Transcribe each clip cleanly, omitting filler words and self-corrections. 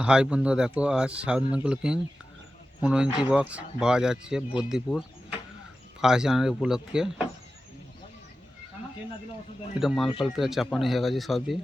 High বন্ধু, দেখো আজ সাউথ বেঙ্গল কিং 15 ইঞ্চি বক্স পাওয়া যাচ্ছে বদ্দিপুর 1 জানুয়ারি উপলক্ষে। এটা মাল ফাল পেয়ে চাপানি হয়ে গেছে সবই।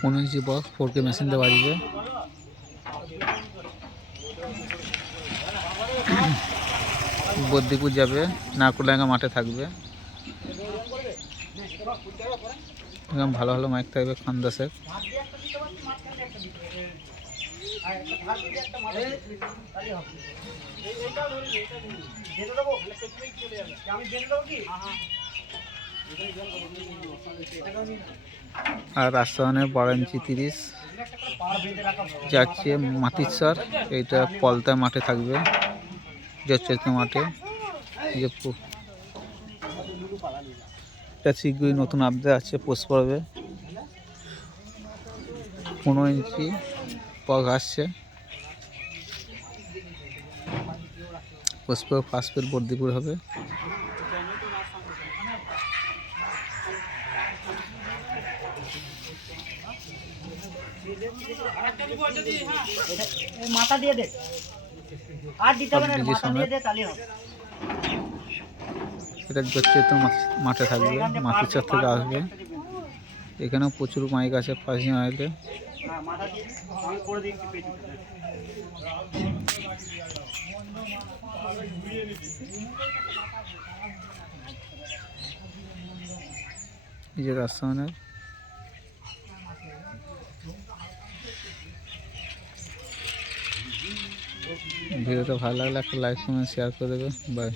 পনেরো ইঞ্চি বক্স 4K মেশিন দিয়ে বাজবে। বদ্দিপুর যাবে, নাকুরডাঙ্গা মাঠে থাকবে। একদম ভালো ভালো মাইক থাকবে খানদাসের। আর রাজস্থানে 12 ইঞ্চি 30 যাচ্ছে মাতিরসর। এইটা পলতা মাঠে থাকবে, জয়চৈত্র মাঠে। এটা শীঘ্রই নতুন আপডেট আছে, পোস্ট পড়বে। 15 ইঞ্চি পগ আসছে, পোস্ট ফার্স্ট ফের বর্দিপুর হবে। মাথা দিয়ে দে, আর দিতে হবে না, মাথা দিয়ে দে তাহলে হবে। এটা জয়চৈত্র মাঠে থাকবে, মাতিরচর থেকে আসবে। এখানেও প্রচুর মাইক আছে 1 জানুয়ারিতে। এই যে রাজস্থানের ভিডিওটা ভালো লাগলে একটা লাইক কমেন্ট শেয়ার করে দেবে। বাই।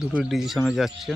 দুটো ডিজি সামনে যাচ্ছে।